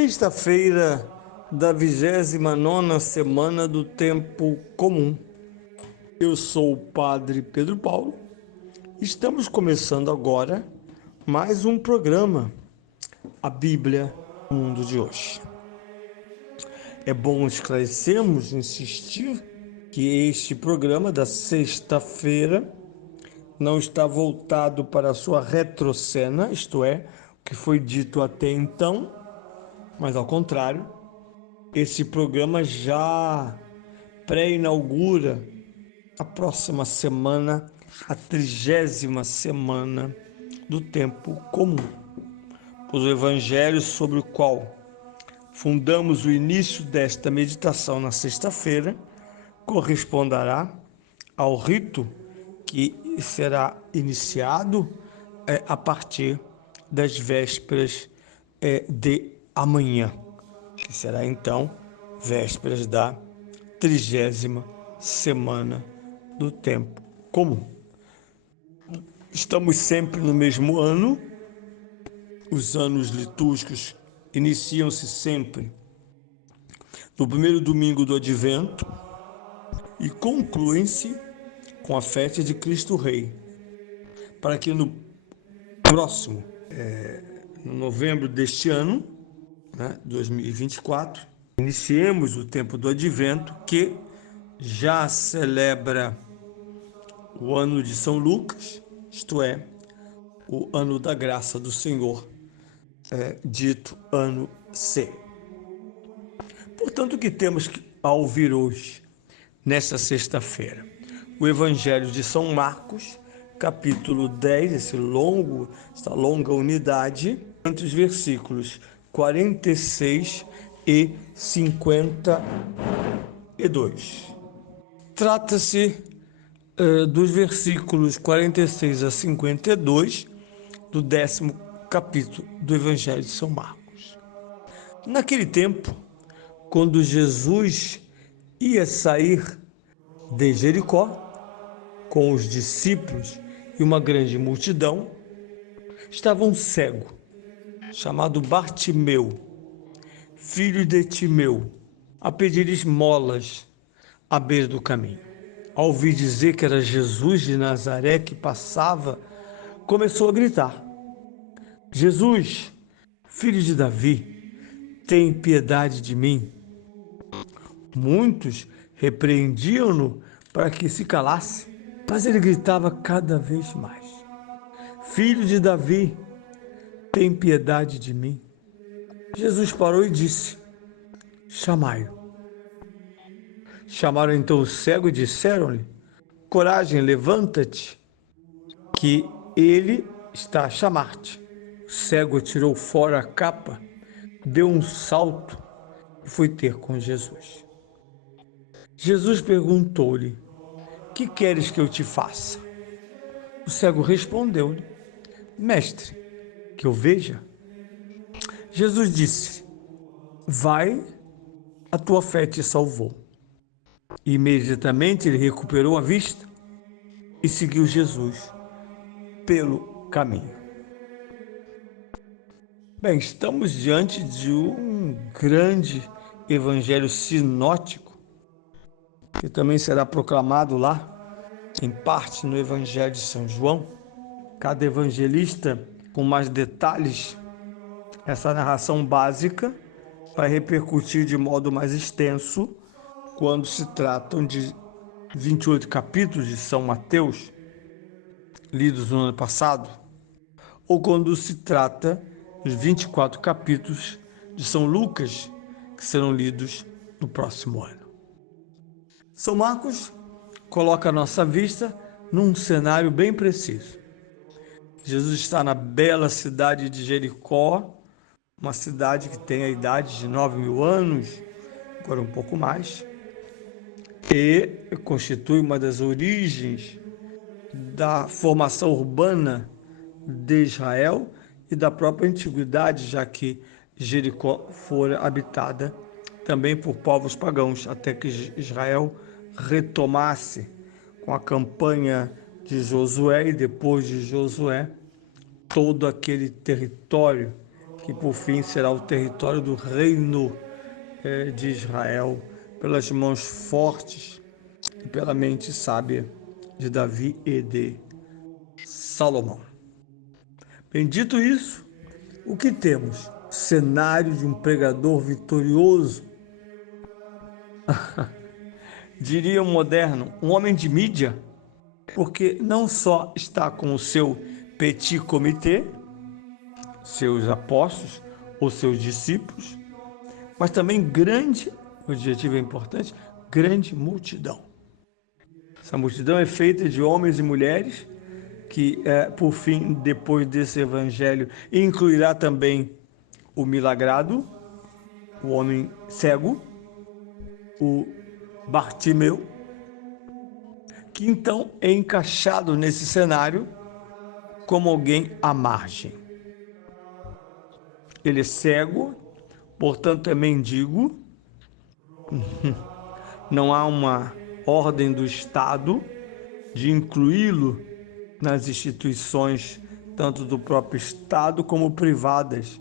Sexta-feira da 29ª semana do Tempo Comum. Eu sou o Padre Pedro Paulo. Estamos começando agora mais um programa, a Bíblia, o Mundo de Hoje. É bom esclarecermos, insistir, que este programa da sexta-feira não está voltado para a sua retrocena, isto é, o que foi dito até então, mas ao contrário, esse programa já pré-inaugura a próxima semana, a 30ª semana do Tempo Comum, pois o Evangelho sobre o qual fundamos o início desta meditação na sexta-feira corresponderá ao rito que será iniciado a partir das vésperas de amanhã, que será então vésperas da 30ª semana do Tempo Comum. Estamos sempre no mesmo ano. Os anos litúrgicos iniciam-se sempre no primeiro domingo do Advento e concluem-se com a festa de Cristo Rei, para que no próximo, no novembro deste ano, 2024, iniciemos o tempo do Advento, que já celebra o ano de São Lucas, isto é, o ano da graça do Senhor, dito ano C. Portanto, o que temos a ouvir hoje, nesta sexta-feira? O Evangelho de São Marcos, capítulo 10, essa longa unidade, entre os versículos 46 e 52. Trata-se dos versículos 46 a 52 do 10º capítulo do Evangelho de São Marcos. Naquele tempo, quando Jesus ia sair de Jericó com os discípulos e uma grande multidão, estava um cego, chamado Bartimeu, filho de Timeu, a pedir esmolas à beira do caminho. Ao ouvir dizer que era Jesus de Nazaré que passava, começou a gritar: Jesus, filho de Davi, tem piedade de mim. Muitos repreendiam-no para que se calasse, mas ele gritava cada vez mais: Filho de Davi, tem piedade de mim. Jesus parou e disse: Chamai-o. Chamaram então o cego e disseram-lhe: Coragem, levanta-te, que ele está a chamar-te. O cego tirou fora a capa, deu um salto e foi ter com Jesus. Jesus perguntou-lhe: Que queres que eu te faça? O cego respondeu-lhe: Mestre, que eu veja. Jesus disse: Vai, a tua fé te salvou. E imediatamente ele recuperou a vista e seguiu Jesus pelo caminho. Bem, estamos diante de um grande evangelho sinótico, que também será proclamado lá, em parte no Evangelho de São João. Cada evangelista, com mais detalhes, essa narração básica vai repercutir de modo mais extenso quando se tratam de 28 capítulos de São Mateus, lidos no ano passado, ou quando se trata dos 24 capítulos de São Lucas, que serão lidos no próximo ano. São Marcos coloca a nossa vista num cenário bem preciso. Jesus está na bela cidade de Jericó, uma cidade que tem a idade de 9.000 anos, agora um pouco mais, e constitui uma das origens da formação urbana de Israel e da própria antiguidade, já que Jericó fora habitada também por povos pagãos, até que Israel retomasse com a campanha de Josué e depois de Josué todo aquele território que por fim será o território do reino de Israel, pelas mãos fortes e pela mente sábia de Davi e de Salomão. Bendito isso, o que temos? Cenário de um pregador vitorioso, diria um moderno, um homem de mídia, porque não só está com o seu petit comité, seus apóstolos ou seus discípulos, mas também grande, o adjetivo é importante, grande multidão. Essa multidão é feita de homens e mulheres que, por fim, depois desse evangelho, incluirá também o milagrado, o homem cego, o Bartimeu, que então é encaixado nesse cenário como alguém à margem. Ele é cego, portanto é mendigo, não há uma ordem do Estado de incluí-lo nas instituições, tanto do próprio Estado como privadas,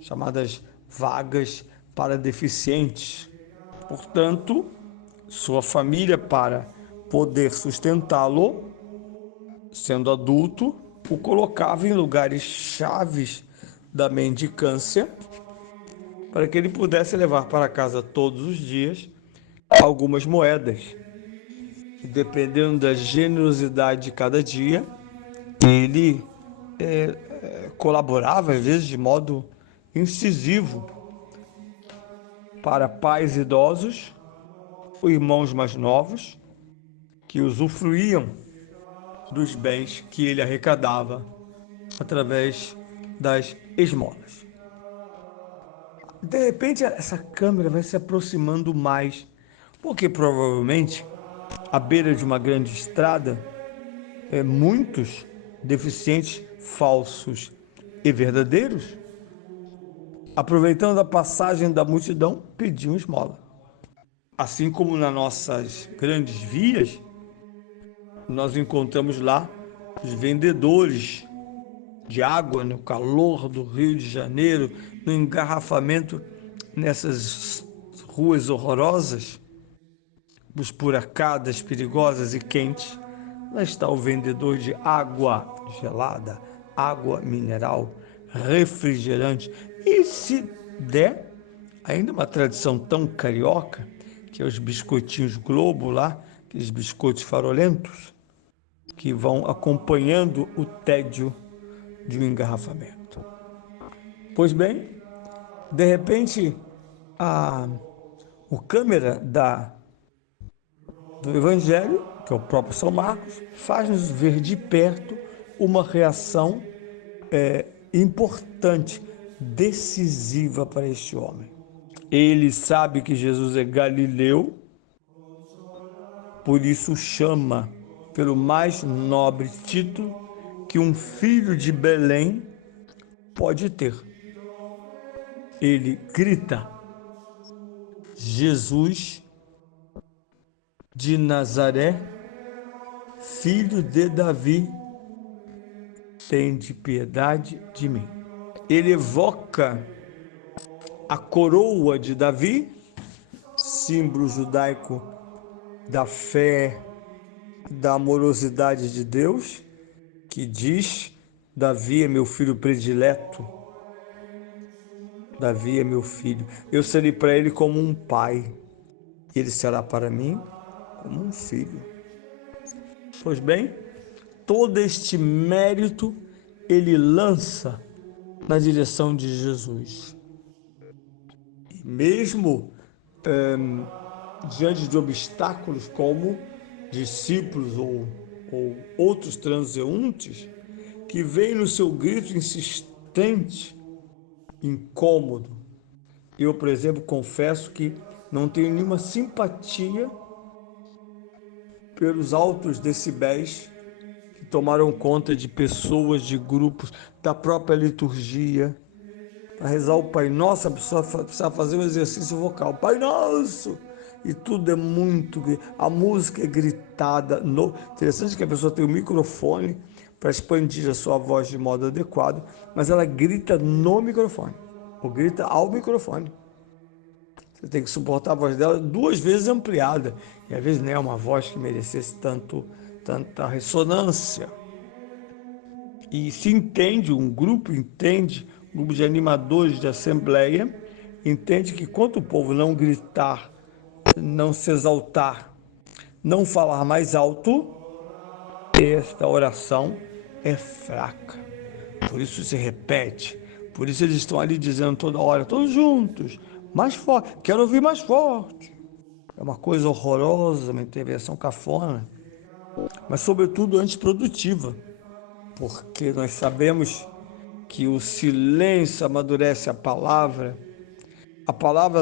chamadas vagas para deficientes. Portanto, sua família, para poder sustentá-lo, sendo adulto, o colocava em lugares chaves da mendicância, para que ele pudesse levar para casa todos os dias algumas moedas. E dependendo da generosidade de cada dia, ele colaborava, às vezes, de modo incisivo para pais idosos ou irmãos mais novos que usufruíam dos bens que ele arrecadava através das esmolas. De repente, essa câmera vai se aproximando mais, porque provavelmente, à beira de uma grande estrada, muitos deficientes falsos e verdadeiros, aproveitando a passagem da multidão, pediam esmola. Assim como nas nossas grandes vias, nós encontramos lá os vendedores de água no calor do Rio de Janeiro, no engarrafamento nessas ruas horrorosas, esburacadas, perigosas e quentes. Lá está o vendedor de água gelada, água mineral, refrigerante. E se der, ainda uma tradição tão carioca, que é os biscoitinhos Globo lá, aqueles biscoitos farolentos, que vão acompanhando o tédio de um engarrafamento. Pois bem, de repente, o câmera do Evangelho, que é o próprio São Marcos, faz-nos ver de perto uma reação importante, decisiva para este homem. Ele sabe que Jesus é galileu, por isso chama pelo mais nobre título que um filho de Belém pode ter. Ele grita: Jesus de Nazaré, filho de Davi, tende piedade de mim. Ele evoca a coroa de Davi, símbolo judaico da fé, da amorosidade de Deus, que diz: Davi é meu filho predileto. Davi é meu filho. Eu serei para ele como um pai. Ele será para mim como um filho. Pois bem, todo este mérito ele lança na direção de Jesus. E mesmo diante de obstáculos como discípulos ou outros transeuntes, que veem no seu grito insistente, incômodo. Eu, por exemplo, confesso que não tenho nenhuma simpatia pelos altos decibéis que tomaram conta de pessoas, de grupos, da própria liturgia. Para rezar o Pai Nosso, a pessoa precisa fazer um exercício vocal. Pai Nosso! E tudo é muito... A música é gritada. Interessante que a pessoa tem o microfone para expandir a sua voz de modo adequado, mas ela grita no microfone, ou grita ao microfone. Você tem que suportar a voz dela 2 vezes ampliada, e às vezes não é uma voz que merecesse tanta ressonância. E se entende, um grupo de animadores de assembleia, entende que quando o povo não gritar, não se exaltar, não falar mais alto, esta oração é fraca. Por isso se repete. Por isso eles estão ali dizendo toda hora, todos juntos, mais forte, quero ouvir mais forte. É uma coisa horrorosa, uma intervenção cafona, mas sobretudo antiprodutiva, porque nós sabemos que o silêncio amadurece a palavra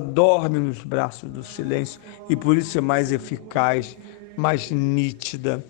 dorme nos braços do silêncio e por isso é mais eficaz, mais nítida,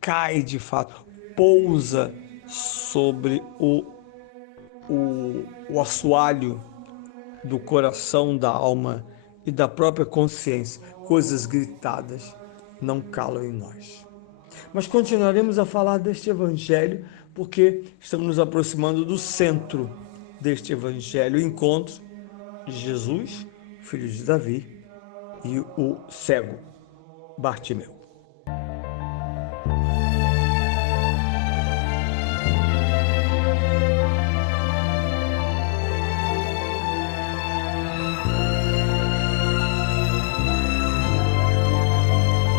cai de fato, pousa sobre o assoalho do coração, da alma e da própria consciência. Coisas gritadas não calam em nós. Mas continuaremos a falar deste evangelho porque estamos nos aproximando do centro deste evangelho, o encontro de Jesus, filho de Davi, e o cego Bartimeu.